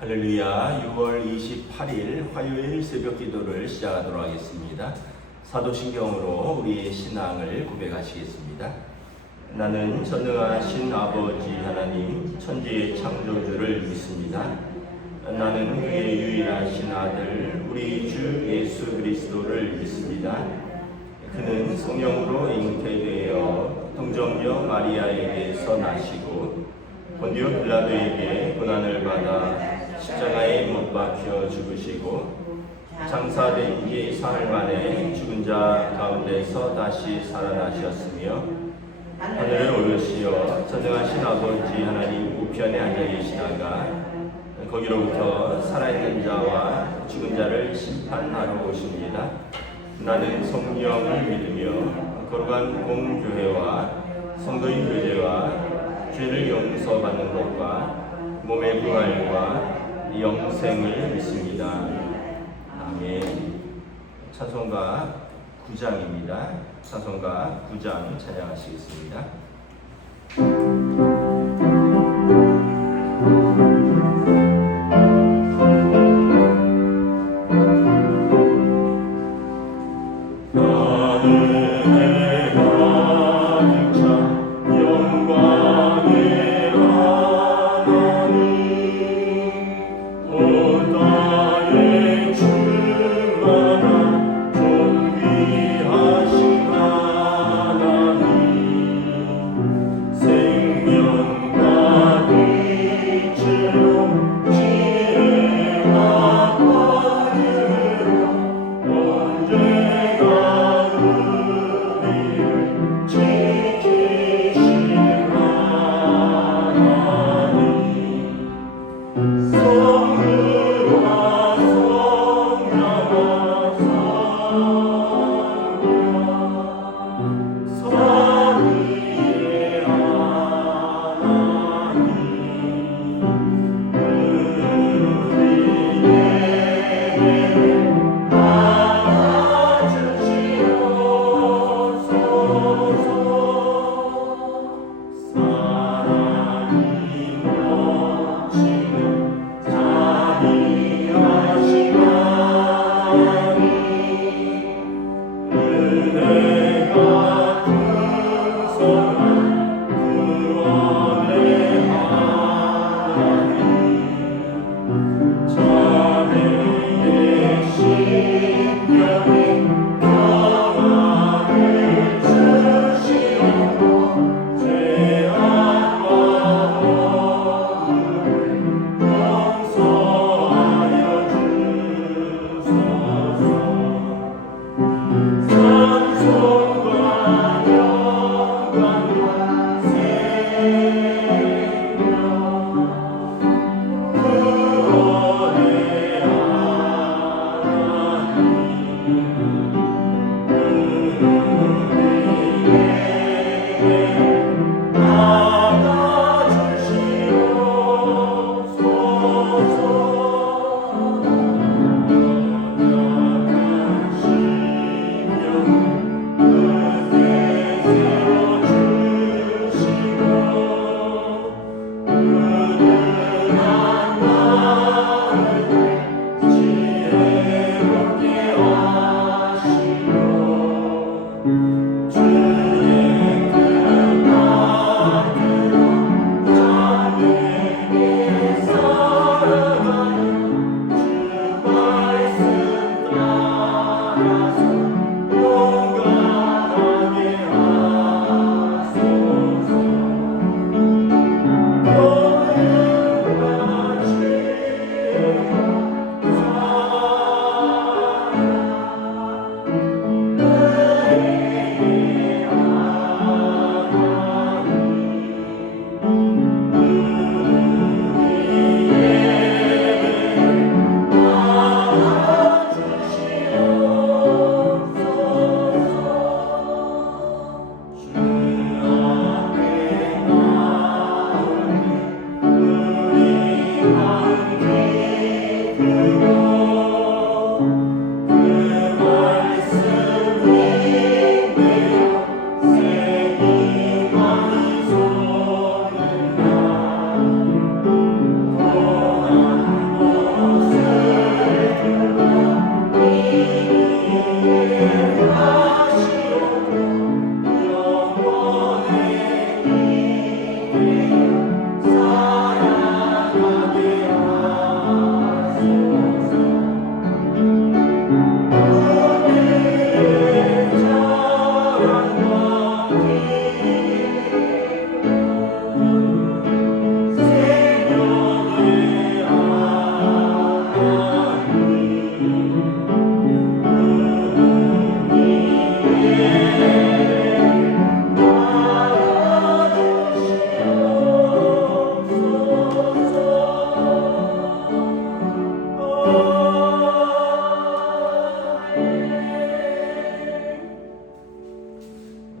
할렐루야. 6월 28일 화요일 새벽 기도를 시작하도록 하겠습니다. 사도신경으로 우리의 신앙을 고백하시겠습니다. 나는 전능하신 아버지 하나님 천지의 창조주를 믿습니다. 나는 그의 유일하신 아들 우리 주 예수 그리스도를 믿습니다. 그는 성령으로 잉태되어 동정녀 마리아에게서 나시고 본디오 빌라도에게 고난을 받아 십자가에 못 박혀 죽으시고 장사된 지 사흘 만에 죽은 자 가운데서 다시 살아나셨으며 하늘에 오르시어 전능하신 아버지 하나님 우편에 앉아 계시다가 거기로부터 살아있는 자와 죽은 자를 심판하러 오십니다. 나는 성령을 믿으며 거룩한 공교회와 성도인 교제와 죄를 용서받는 것과 몸의 부활과 영생을 믿습니다. 아멘. 찬송가 9장입니다. 찬송가 9장 찬양하시겠습니다.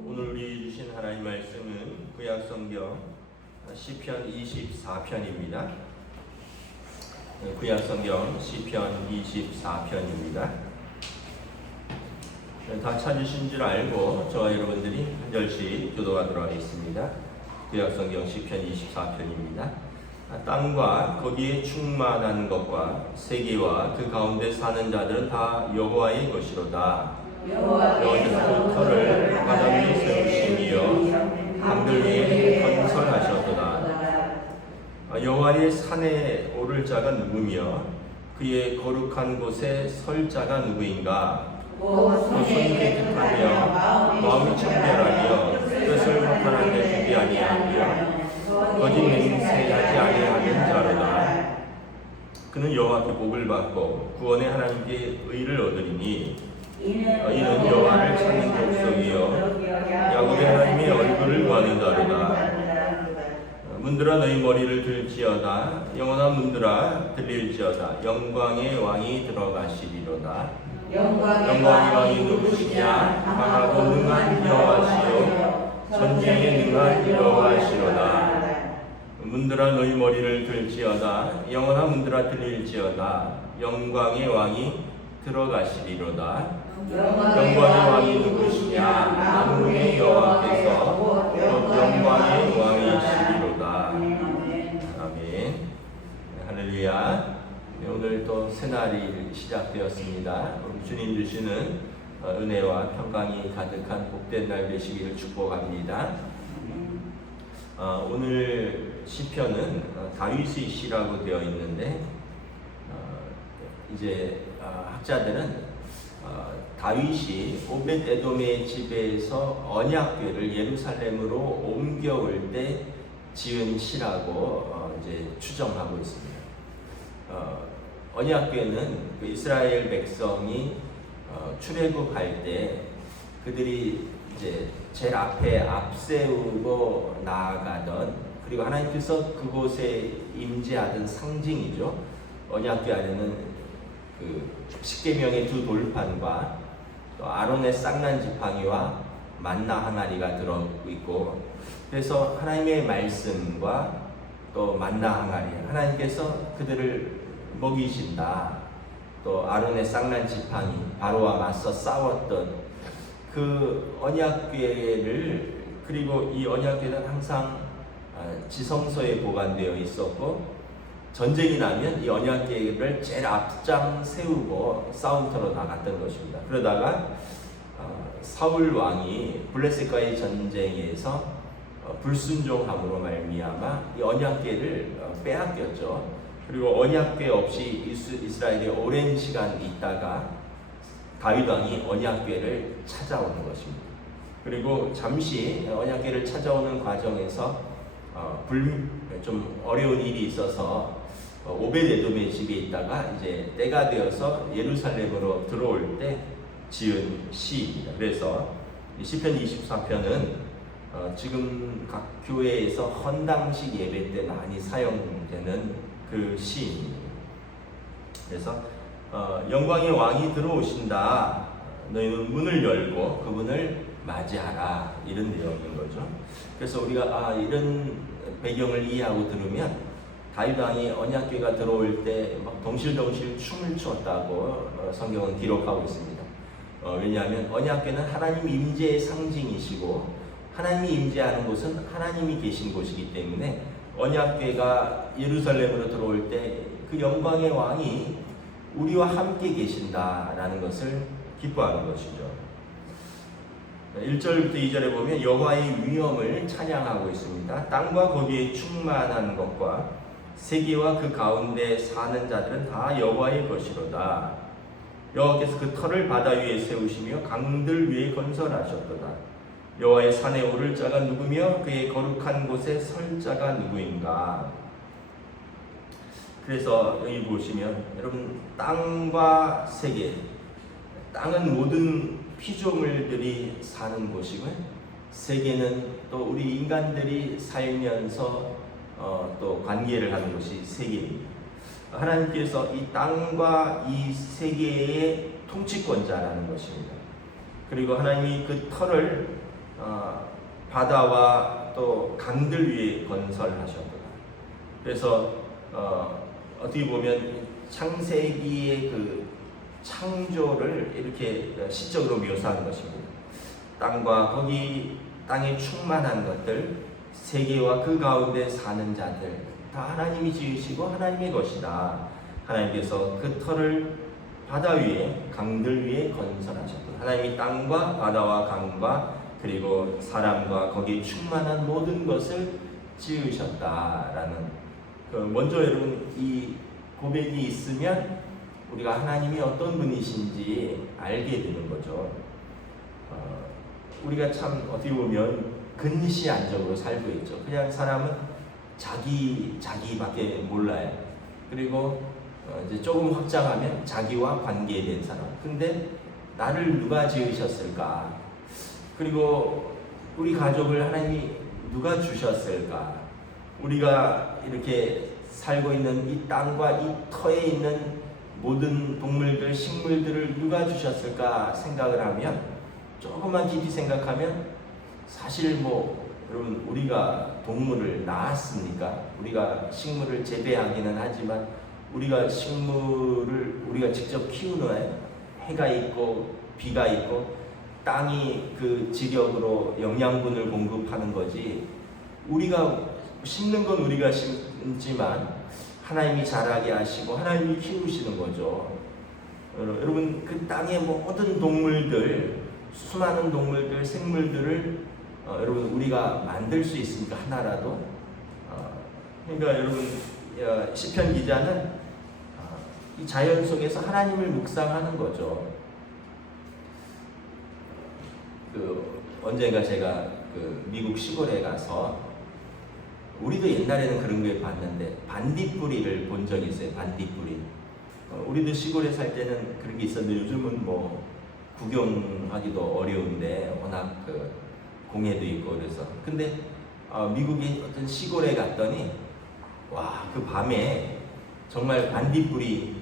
오늘 우리 주신 하나님 말씀은 구약성경 시편 24편입니다. 구약성경 시편 24편입니다. 다 찾으신 줄 알고 저와 여러분들이 한 절씩 교도하도록 하겠습니다. 구약성경 시편 24편입니다. 땅과 거기에 충만한 것과 세계와 그 가운데 사는 자들은 다 여호와의 것이로다. 여호와께서 그 터를 바다 위에 세우시며 강들 위에 건설하셨도다. 여호와의 산에 오를 자가 누구며 그의 거룩한 곳에 설 자가 누구인가? 손이 깨끗하며 마음이 청결하며 뜻을 허탄한 데 두지 아니하며 거짓 맹세하지 아니하는 자로다. 그는 여호와께 복을 받고 구원의 하나님께 의를 얻으리니 이는 여호와를 찾는 족속이요 야곱의 하나님의 얼굴을 구하는 자로다. 문들아 너희 머리를 들지어다. 영원한 문들아 들릴지어다. 영광의 왕이 들어가시리로다. 영광의 왕이 누구시냐? 강하고 능한 여호와시요 전쟁에 능한 여호와시로다. 문들아 너희 머리를 들지어다. 영원한 문들아 들릴지어다. 영광의 왕이 들어가시리로다. 영광의 왕이 누구시냐? 만군의 여호와께서 영광의 왕이시리로다. 아멘. 할렐루야. 오늘 또 새날이 시작되었습니다. 주님 주시는 은혜와 평강이 가득한 복된 날 되시기를 축복합니다. 오늘 시편은 다윗의 시라고 되어 있는데 이제 학자들은 다윗이 오벳에돔의 집에서 언약궤를 예루살렘으로 옮겨올 때 지은 시라고 이제 추정하고 있습니다. 언약궤는 그 이스라엘 백성이 출애굽할 때 그들이 이제 제일 앞에 앞세우고 나아가던, 그리고 하나님께서 그곳에 임재하던 상징이죠. 언약궤 안에는 그 십계명의 두 돌판과 또 아론의 쌍난 지팡이와 만나 항아리가 들어있고, 그래서 하나님의 말씀과 또 만나 항아리, 하나님께서 그들을 먹이신다. 또 아론의 쌍난 지팡이, 바로와 맞서 싸웠던 그 언약궤를, 그리고 이 언약궤는 항상 지성소에 보관되어 있었고, 전쟁이 나면 이 언약궤를 제일 앞장 세우고 싸움터로 나갔던 것입니다. 그러다가 사울 왕이 블레셋과의 전쟁에서 불순종함으로 말미암아 이 언약궤를 빼앗겼죠. 그리고 언약궤 없이 이스라엘이 오랜 시간 있다가 다윗 왕이 언약궤를 찾아오는 것입니다. 그리고 잠시 언약궤를 찾아오는 과정에서 좀 어려운 일이 있어서 오벳에돔의 집에 있다가 이제 때가 되어서 예루살렘으로 들어올 때 지은 시입니다. 그래서 시편 24편은 지금 각 교회에서 헌당식 예배 때 많이 사용되는 그 시입니다. 그래서 영광의 왕이 들어오신다. 너희는 문을 열고 그분을 맞이하라. 이런 내용인 거죠. 그래서 우리가 이런 배경을 이해하고 들으면 다윗 왕이 언약궤가 들어올 때 막 덩실덩실 춤을 췄다고 성경은 기록하고 있습니다. 왜냐하면 언약궤는 하나님 임재의 상징이시고, 하나님이 임재하는 곳은 하나님이 계신 곳이기 때문에 언약궤가 예루살렘으로 들어올 때 그 영광의 왕이 우리와 함께 계신다라는 것을 기뻐하는 것이죠. 1절부터 2절에 보면 여호와의 위엄을 찬양하고 있습니다. 땅과 거기에 충만한 것과 세계와 그 가운데 사는 자들은 다 여호와의 것이로다. 여호와께서 그 터를 바다 위에 세우시며 강들 위에 건설하셨도다. 여호와의 산에 오를 자가 누구며 그의 거룩한 곳에 설 자가 누구인가. 그래서 여기 보시면 여러분, 땅과 세계, 땅은 모든 피조물들이 사는 곳이고, 세계는 또 우리 인간들이 살면서 또 관계를 하는 곳이 세계입니다. 하나님께서 이 땅과 이 세계의 통치권자라는 것입니다. 그리고 하나님이 그 터를 바다와 또 강들 위에 건설하셨구나. 그래서 어떻게 보면 창세기의 그 창조를 이렇게 시적으로 묘사한 것입니다. 땅과 거기 땅에 충만한 것들, 세계와 그 가운데 사는 자들 다 하나님이 지으시고 하나님의 것이다. 하나님께서 그 터를 바다 위에 강들 위에 건설하셨고, 하나님이 땅과 바다와 강과 그리고 사람과 거기에 충만한 모든 것을 지으셨다라는, 먼저 여러분 이 고백이 있으면 우리가 하나님이 어떤 분이신지 알게 되는 거죠. 우리가 참 어떻게 보면 근시안적으로 살고 있죠. 그냥 사람은 자기밖에 몰라요. 그리고 이제 조금 확장하면 자기와 관계된 사람. 근데 나를 누가 지으셨을까? 그리고 우리 가족을 하나님이 누가 주셨을까? 우리가 이렇게 살고 있는 이 땅과 이 터에 있는 모든 동물들, 식물들을 누가 주셨을까 생각을 하면, 조금만 깊이 생각하면 사실 여러분 우리가 동물을 낳았습니까? 우리가 식물을 재배하기는 하지만 우리가 식물을 우리가 직접 키우는, 해가 있고 비가 있고 땅이 그 지력으로 영양분을 공급하는 거지, 우리가 심는 건 우리가 심지만 하나님이 자라게 하시고 하나님이 키우시는 거죠. 여러분 그 땅의 모든 동물들, 수많은 동물들, 생물들을 여러분 우리가 만들 수 있습니까? 하나라도? 그러니까 여러분 시편 기자는 이 자연 속에서 하나님을 묵상하는 거죠. 언젠가 제가 미국 시골에 가서, 우리도 옛날에는 그런 걸 봤는데 반딧불이를 본 적이 있어요. 반딧불이. 우리도 시골에 살 때는 그런 게 있었는데 요즘은 구경하기도 어려운데 워낙 공해도 있고 그래서. 근데 미국의 어떤 시골에 갔더니 그 밤에 정말 반딧불이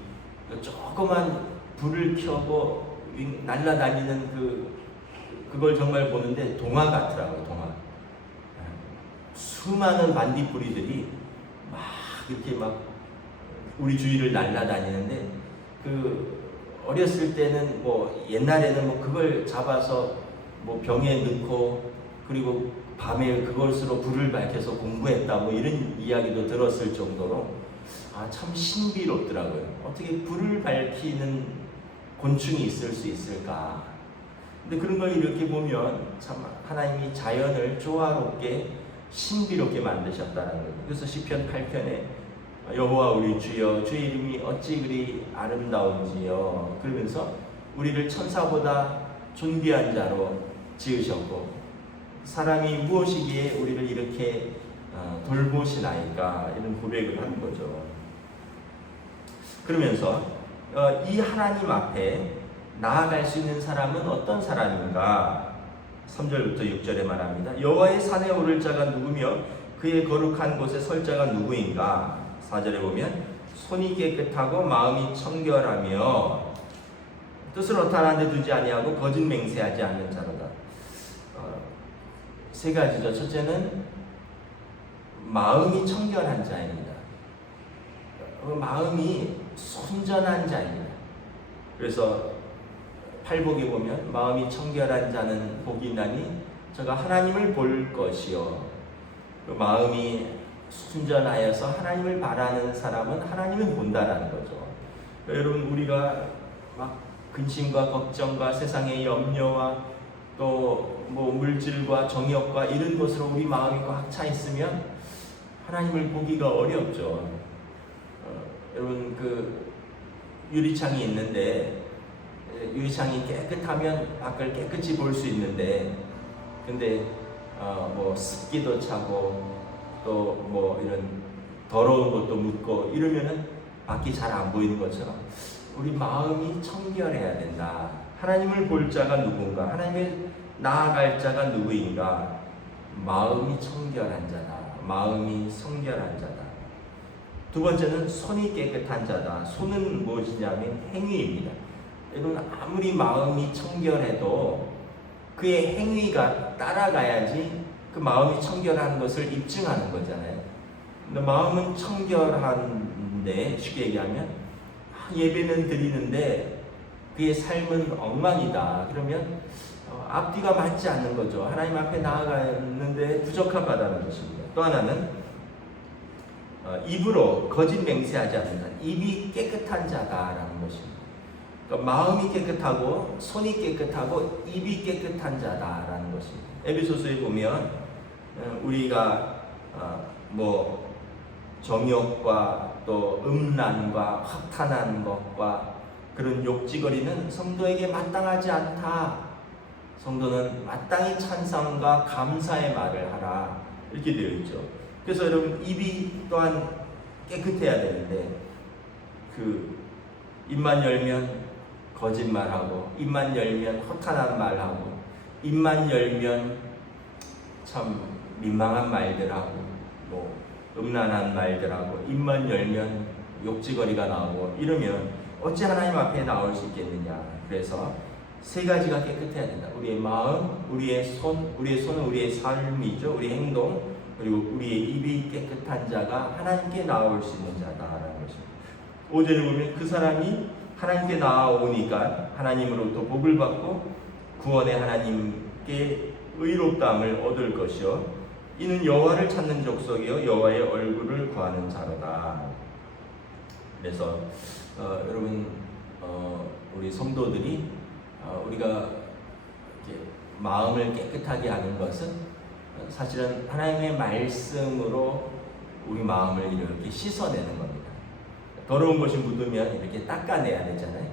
조그만 불을 켜고 날아다니는 그걸 정말 보는데 동화 같더라고요. 동화. 수많은 반딧불이들이 이렇게 우리 주위를 날아다니는데, 어렸을 때는 옛날에는 그걸 잡아서 병에 넣고 그리고 밤에 그것으로 불을 밝혀서 공부했다 이런 이야기도 들었을 정도로 참 신비롭더라고요. 어떻게 불을 밝히는 곤충이 있을 수 있을까? 근데 그런 걸 이렇게 보면 참 하나님이 자연을 조화롭게 신비롭게 만드셨다는 거예요. 그래서 시편 8편에 여호와 우리 주여, 주의 이름이 어찌 그리 아름다운지요, 그러면서 우리를 천사보다 존귀한 자로 지으셨고 사람이 무엇이기에 우리를 이렇게 돌보시나이까, 이런 고백을 하는 거죠. 그러면서 이 하나님 앞에 나아갈 수 있는 사람은 어떤 사람인가? 3절부터 6절에 말합니다. 여호와의 산에 오를 자가 누구며 그의 거룩한 곳에 설 자가 누구인가? 4절에 보면 손이 깨끗하고 마음이 청결하며 뜻을 허탄한 데 두지 아니하고 거짓 맹세하지 않는 자로다. 세 가지죠. 첫째는 마음이 청결한 자입니다. 마음이 순전한 자입니다. 그래서 팔복에 보면 마음이 청결한 자는 복이 나니 저가 하나님을 볼 것이요, 마음이 순전하여서 하나님을 바라는 사람은 하나님을 본다라는 거죠. 여러분 우리가 근심과 걱정과 세상의 염려와 또 물질과 정욕과 이런 것으로 우리 마음이 꽉 차 있으면 하나님을 보기가 어렵죠. 여러분 유리창이 있는데 유리창이 깨끗하면 밖을 깨끗이 볼 수 있는데, 근데 습기도 차고 또 이런 더러운 것도 묻고 이러면은 밖이 잘 안 보이는 것처럼 우리 마음이 청결해야 된다. 하나님을 볼 자가 누군가? 하나님을 나아갈 자가 누구인가? 마음이 청결한 자다. 마음이 성결한 자다. 두 번째는 손이 깨끗한 자다. 손은 무엇이냐면 행위입니다. 여러분 아무리 마음이 청결해도 그의 행위가 따라가야지 그 마음이 청결한 것을 입증하는 거잖아요. 근데 마음은 청결한데 쉽게 얘기하면 예배는 드리는데 그의 삶은 엉망이다. 그러면 앞뒤가 맞지 않는 거죠. 하나님 앞에 나아가는데 부적합하다는 것입니다. 또 하나는 입으로 거짓 맹세하지 않는다. 입이 깨끗한 자다라는 것입니다. 그러니까 마음이 깨끗하고 손이 깨끗하고 입이 깨끗한 자다라는 것입니다. 에베소서에 보면 우리가 뭐 정욕과 또 음란과 허탄한 것과 그런 욕지거리는 성도에게 마땅하지 않다. 성도는 마땅히 찬송과 감사의 말을 하라. 이렇게 되어 있죠. 그래서 여러분 입이 또한 깨끗해야 되는데 그 입만 열면 거짓말하고 입만 열면 허탄한 말하고 입만 열면 참 민망한 말들하고 뭐 음란한 말들하고 입만 열면 욕지거리가 나오고 이러면 어찌 하나님 앞에 나올 수 있겠느냐. 그래서 세 가지가 깨끗해야 된다. 우리의 마음, 우리의 손은 우리의 삶이죠. 우리의 행동, 그리고 우리의 입이 깨끗한 자가 하나님께 나올 수 있는 자다라는 것입니다. 5절에 보면 그 사람이 하나님께 나아오니까 하나님으로부터 복을 받고 구원의 하나님께 의롭다함을 얻을 것이요 이는 여호와를 찾는 족속이요 여호와의 얼굴을 구하는 자로다. 그래서 여러분 우리 성도들이 우리가 이렇게 마음을 깨끗하게 하는 것은 사실은 하나님의 말씀으로 우리 마음을 이렇게 씻어내는 겁니다. 더러운 것이 묻으면 이렇게 닦아내야 되잖아요.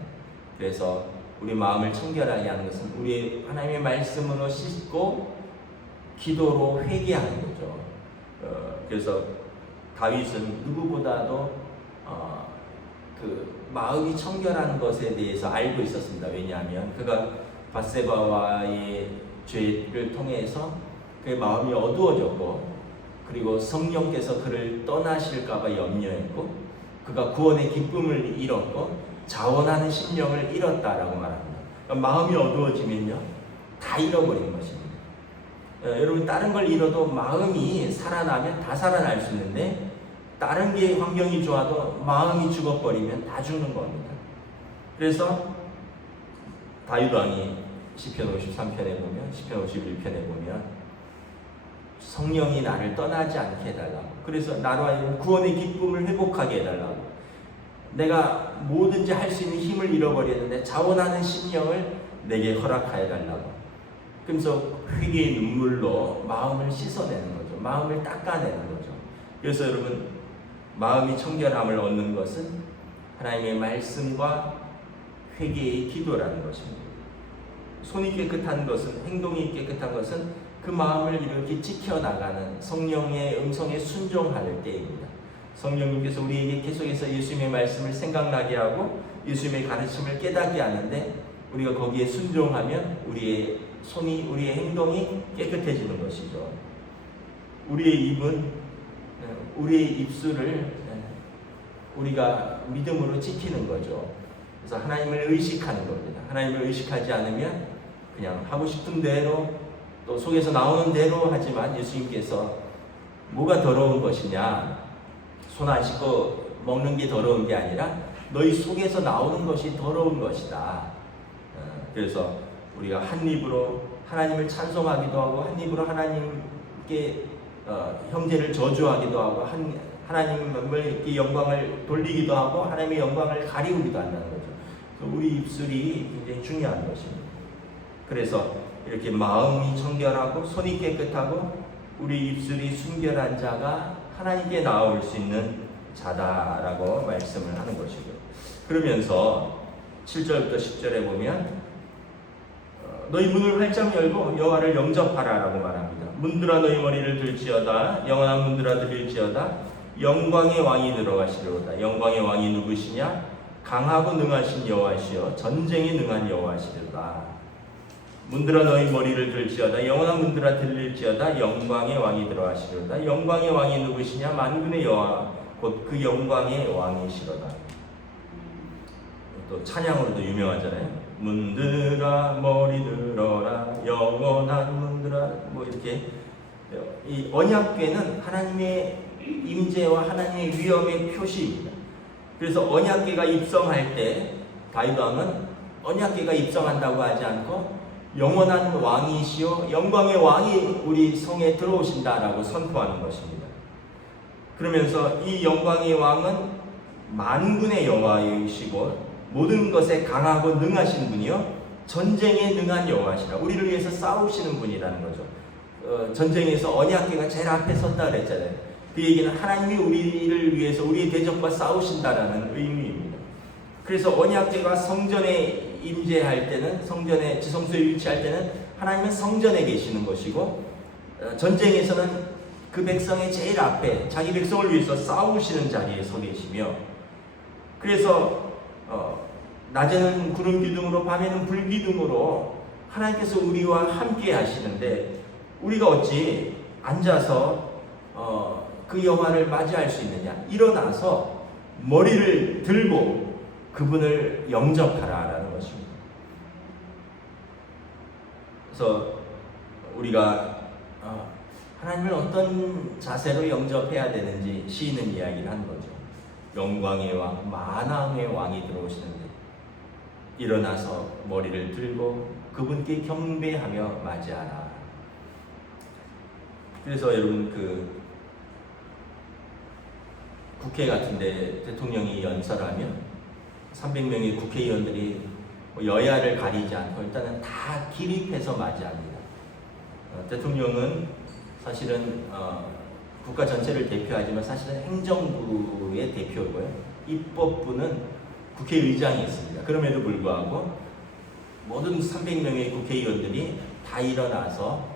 그래서 우리 마음을 청결하게 하는 것은 우리 하나님의 말씀으로 씻고 기도로 회개하는 거죠. 그래서 다윗은 누구보다도 그 마음이 청결한 것에 대해서 알고 있었습니다. 왜냐하면 그가 밧세바와의 죄를 통해서 그의 마음이 어두워졌고 그리고 성령께서 그를 떠나실까봐 염려했고 그가 구원의 기쁨을 잃었고 자원하는 심령을 잃었다라고 말합니다. 그러니까 마음이 어두워지면요 다 잃어버린 것입니다. 여러분 다른 걸 잃어도 마음이 살아나면 다 살아날 수 있는데 다른 게 환경이 좋아도 마음이 죽어버리면 다 죽는 겁니다. 그래서 다윗 왕이 시편 53편에 보면 시편 51편에 보면 성령이 나를 떠나지 않게 해달라고, 그래서 나로 하여금 구원의 기쁨을 회복하게 해달라고, 내가 뭐든지 할 수 있는 힘을 잃어버렸는데 자원하는 심령을 내게 허락하여 달라고. 그래서 회개의 눈물로 마음을 씻어내는 거죠. 마음을 닦아내는 거죠. 그래서 여러분 마음이 청결함을 얻는 것은 하나님의 말씀과 회개의 기도라는 것입니다. 손이 깨끗한 것은, 행동이 깨끗한 것은 그 마음을 이렇게 지켜나가는 성령의 음성에 순종할 때입니다. 성령님께서 우리에게 계속해서 예수님의 말씀을 생각나게 하고 예수님의 가르침을 깨닫게 하는데 우리가 거기에 순종하면 우리의 손이, 우리의 행동이 깨끗해지는 것이죠. 우리의 입은, 우리의 입술을 우리가 믿음으로 지키는 거죠. 그래서 하나님을 의식하는 겁니다. 하나님을 의식하지 않으면 그냥 하고 싶은 대로 또 속에서 나오는 대로 하지만 예수님께서 뭐가 더러운 것이냐, 손 안 씻고 먹는 게 더러운 게 아니라 너희 속에서 나오는 것이 더러운 것이다. 그래서 우리가 한 입으로 하나님을 찬송하기도 하고 한 입으로 하나님께 형제를 저주하기도 하고 하나님을 이렇게 영광을 돌리기도 하고 하나님의 영광을 가리우기도 한다는 거죠. 우리 입술이 굉장히 중요한 것입니다. 그래서 이렇게 마음이 청결하고 손이 깨끗하고 우리 입술이 순결한 자가 하나님께 나올 수 있는 자다라고 말씀을 하는 것이죠. 그러면서 7절부터 10절에 보면 너희 문을 활짝 열고 여호와를 영접하라라고 말합니다. 문들아 너희 머리를 들지어다. 영원한 문들아 들릴지어다. 영광의 왕이 들어가시리로다. 영광의 왕이 누구시냐? 강하고 능하신 여호와시여 전쟁에 능한 여호와시리로다. 문들아 너희 머리를 들지어다. 영원한 문들아 들릴지어다. 영광의 왕이 들어가시리로다. 영광의 왕이 누구시냐? 만군의 여호와 곧 그 영광의 왕이시로다. 또 찬양으로도 유명하잖아요. 문들아 머리 들어라 영원한 문들아, 뭐 이렇게. 이 언약궤는 하나님의 임재와 하나님의 위엄의 표시입니다. 그래서 언약궤가 입성할 때 다윗 왕은 언약궤가 입성한다고 하지 않고 영원한 왕이시요 영광의 왕이 우리 성에 들어오신다라고 선포하는 것입니다. 그러면서 이 영광의 왕은 만군의 여호와이시고 모든 것에 강하고 능하신 분이요 전쟁에 능한 여호와시라. 우리를 위해서 싸우시는 분이라는 거죠. 전쟁에서 언약궤가 제일 앞에 섰다 그랬잖아요. 그 얘기는 하나님이 우리를 위해서 우리의 대적과 싸우신다라는 의미입니다. 그래서 언약궤가 성전에 임재할 때는, 성전의 지성소에 위치할 때는 하나님은 성전에 계시는 것이고, 전쟁에서는 그 백성의 제일 앞에 자기 백성을 위해서 싸우시는 자리에 서 계시며, 그래서 낮에는 구름 기둥으로 밤에는 불 기둥으로 하나님께서 우리와 함께 하시는데, 우리가 어찌 앉아서 그 영화를 맞이할 수 있느냐? 일어나서 머리를 들고 그분을 영접하라라는 것입니다. 그래서 우리가 하나님을 어떤 자세로 영접해야 되는지 시인은 이야기를 하는 거죠. 영광의 왕, 만왕의 왕이 들어오시는데 일어나서 머리를 들고 그분께 경배하며 맞이하라. 그래서 여러분 국회 같은데 대통령이 연설하면 300명의 국회의원들이 여야를 가리지 않고 일단은 다 기립해서 맞이합니다. 대통령은 사실은 국가 전체를 대표하지만 사실은 행정부의 대표고요. 입법부는 국회의장이 있습니다. 그럼에도 불구하고 모든 300명의 국회의원들이 다 일어나서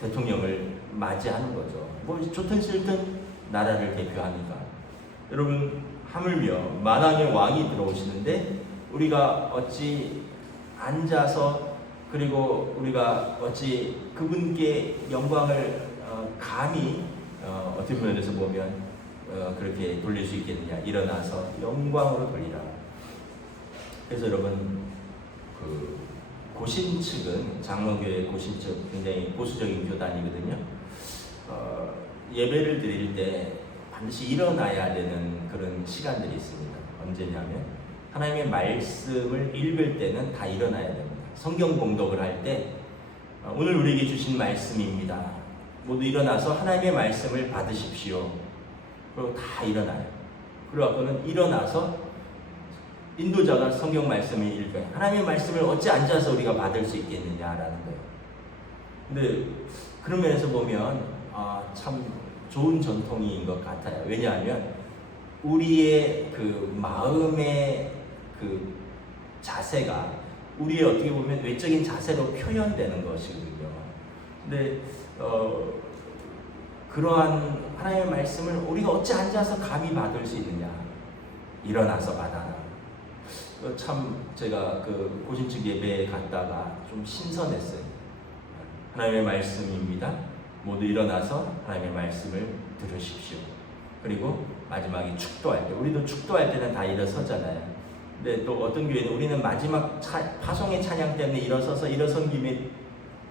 대통령을 맞이하는 거죠. 뭐 좋든 싫든 나라를 대표하니까. 여러분, 하물며 만왕의 왕이 들어오시는데 우리가 어찌 앉아서, 그리고 우리가 어찌 그분께 영광을 감히 어떤 면에서 보면 그렇게 돌릴 수 있겠느냐. 일어나서 영광으로 돌리라. 그래서 여러분, 고신 측은, 장로교회 고신 측 굉장히 보수적인 교단이거든요. 예배를 드릴 때 반드시 일어나야 되는 그런 시간들이 있습니다. 언제냐면 하나님의 말씀을 읽을 때는 다 일어나야 됩니다. 성경 봉독을 할 때 오늘 우리에게 주신 말씀입니다. 모두 일어나서 하나님의 말씀을 받으십시오. 그리고 다 일어나요. 그래갖고는 일어나서 인도자가 성경 말씀을 읽어요. 하나님의 말씀을 어찌 앉아서 우리가 받을 수 있겠느냐라는 거예요. 근데 그런 면에서 보면 참 좋은 전통인 것 같아요. 왜냐하면 우리의 그 마음의 그 자세가 우리의 어떻게 보면 외적인 자세로 표현되는 것이거든요. 근데 그러한 하나님의 말씀을 우리가 어찌 앉아서 감히 받을 수 있느냐? 일어나서 받아라. 참 제가 그 고신측 예배에 갔다가 좀 신선했어요. 하나님의 말씀입니다. 모두 일어나서 하나님의 말씀을 들으십시오. 그리고 마지막에 축도할 때, 우리도 축도할 때는 다 일어서잖아요. 근데 또 어떤 교회는 우리는 마지막 파송의 찬양 때문에 일어선 김에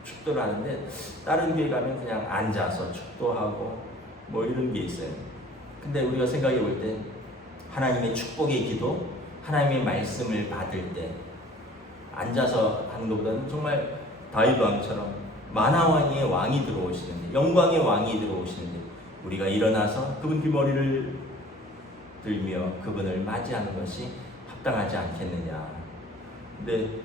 축도를 하는데, 다른 교회 가면 그냥 앉아서 축도하고 뭐 이런 게 있어요. 근데 우리가 생각해 볼 때 하나님의 축복의 기도, 하나님의 말씀을 받을 때 앉아서 하는 것보다는 정말 다윗 왕처럼 만왕의 왕이 들어오시는데, 영광의 왕이 들어오시는데 우리가 일어나서 그분 귀머리를 들며 그분을 맞이하는 것이 합당하지 않겠느냐. 근데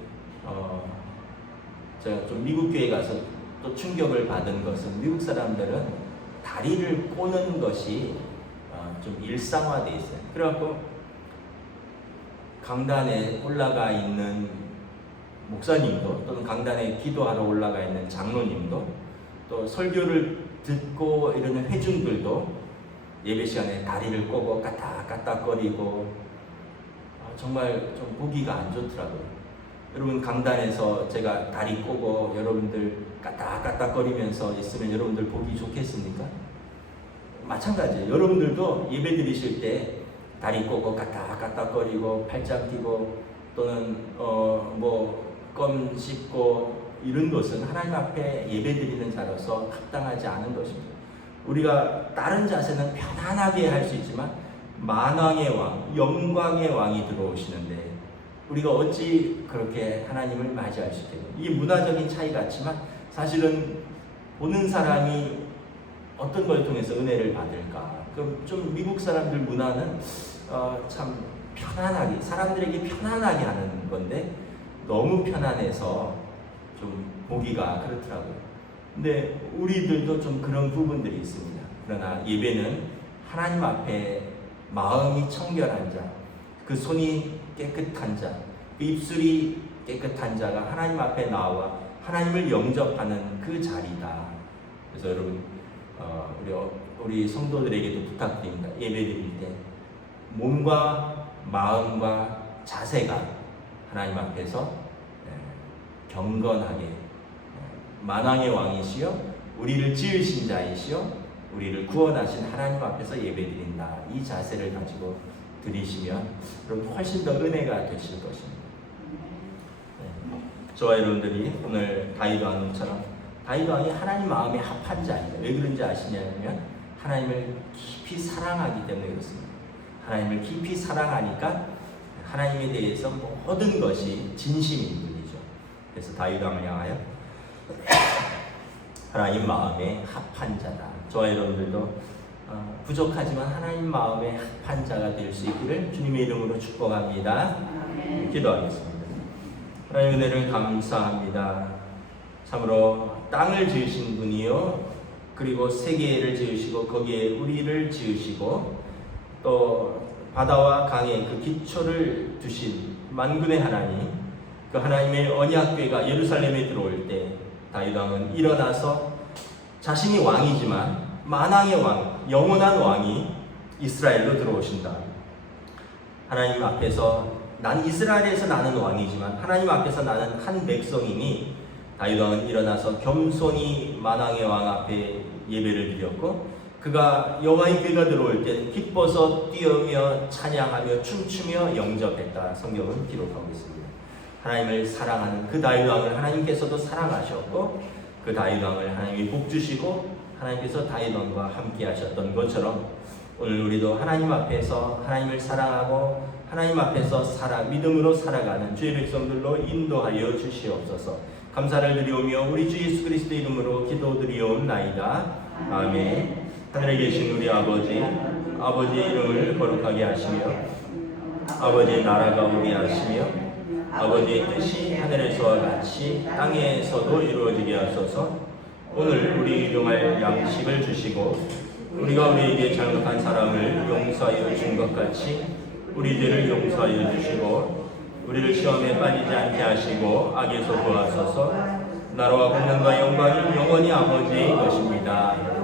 제가 좀 미국 교회 가서 또 충격을 받은 것은, 미국 사람들은 다리를 꼬는 것이 좀 일상화되어 있어요. 그래갖고 강단에 올라가 있는 목사님도, 또는 강단에 기도하러 올라가 있는 장로님도, 또 설교를 듣고 이러는 회중들도 예배 시간에 다리를 꼬고 까딱까딱거리고 정말 좀 보기가 안 좋더라고요. 여러분, 강단에서 제가 다리 꼬고 여러분들 까딱까딱거리면서 있으면 여러분들 보기 좋겠습니까? 마찬가지예요. 여러분들도 예배 드리실 때 다리 꼬고 까딱까딱거리고 팔짱 끼고 또는 껌 씹고 이런 것은 하나님 앞에 예배 드리는 자로서 합당하지 않은 것입니다. 우리가 다른 자세는 편안하게 할 수 있지만 만왕의 왕, 영광의 왕이 들어오시는데 우리가 어찌 그렇게 하나님을 맞이할 수 있겠냐. 이게 문화적인 차이 같지만 사실은 보는 사람이 어떤 걸 통해서 은혜를 받을까. 그럼 좀 미국 사람들 문화는 참 편안하게, 사람들에게 편안하게 하는 건데 너무 편안해서 좀 보기가 그렇더라고요. 근데 우리들도 좀 그런 부분들이 있습니다. 그러나 예배는 하나님 앞에 마음이 청결한 자, 그 손이 깨끗한 자, 그 입술이 깨끗한 자가 하나님 앞에 나와 하나님을 영접하는 그 자리다. 그래서 여러분 우리 성도들에게도 부탁드립니다. 예배 드릴 때 몸과 마음과 자세가 하나님 앞에서 경건하게 만왕의 왕이시여 우리를 지으신 자이시여 우리를 구원하신 하나님 앞에서 예배드린다. 이 자세를 가지고 드리시면 여러분 훨씬 더 은혜가 되실 것입니다. 저와 여러분들이 오늘 다윗 왕처럼 다윗 왕이 하나님 마음에 합한 자입니다. 왜 그런지 아시냐면 하나님을 깊이 사랑하기 때문에 그렇습니다. 하나님을 깊이 사랑하니까 하나님에 대해서 모든 것이 진심인 분이죠. 그래서 다윗 왕을 향하여 하나님 마음에 합한 자다. 저와 여러분들도 부족하지만 하나님 마음에 합한 자가 될 수 있기를 주님의 이름으로 축복합니다. 기도하겠습니다. 하나님 은혜를 감사합니다. 참으로 땅을 지으신 분이요 그리고 세계를 지으시고 거기에 우리를 지으시고 또 바다와 강의 그 기초를 두신 만군의 하나님, 그 하나님의 언약궤가 예루살렘에 들어올 때 다윗 왕은 일어나서 자신이 왕이지만 만왕의 왕, 영원한 왕이 이스라엘로 들어오신다. 하나님 앞에서 난 이스라엘에서 나는 왕이지만 하나님 앞에서 나는 한 백성이니 다윗 왕은 일어나서 겸손히 만왕의 왕 앞에 예배를 드렸고 그가 여호와의 궤가 들어올 때 기뻐서 뛰어며 찬양하며 춤추며 영접했다. 성경은 기록하고 있습니다. 하나님을 사랑하는 그 다윗 왕을 하나님께서도 사랑하셨고 그 다윗 왕을 하나님이 복 주시고 하나님께서 다윗 왕과 함께 하셨던 것처럼 오늘 우리도 하나님 앞에서 하나님을 사랑하고 하나님 앞에서 믿음으로 살아가는 주의 백성들로 인도하여 주시옵소서. 감사를 드리오며 우리 주 예수 그리스도의 이름으로 기도드리옵나이다. 아멘. 하늘에 계신 우리 아버지의 이름을 거룩하게 하시며 아버지의 나라가 오게 하시며 아버지의 뜻이 하늘에서와 같이 땅에서도 이루어지게 하소서. 오늘 우리 일용할 양식을 주시고 우리가 우리에게 잘못한 사람을 용서하여 준 것 같이 우리 죄를 용서하여 주시고 우리를 시험에 빠지지 않게 하시고 악에서 구하소서. 나라와 권능과 영광이 영원히 아버지의 것입니다.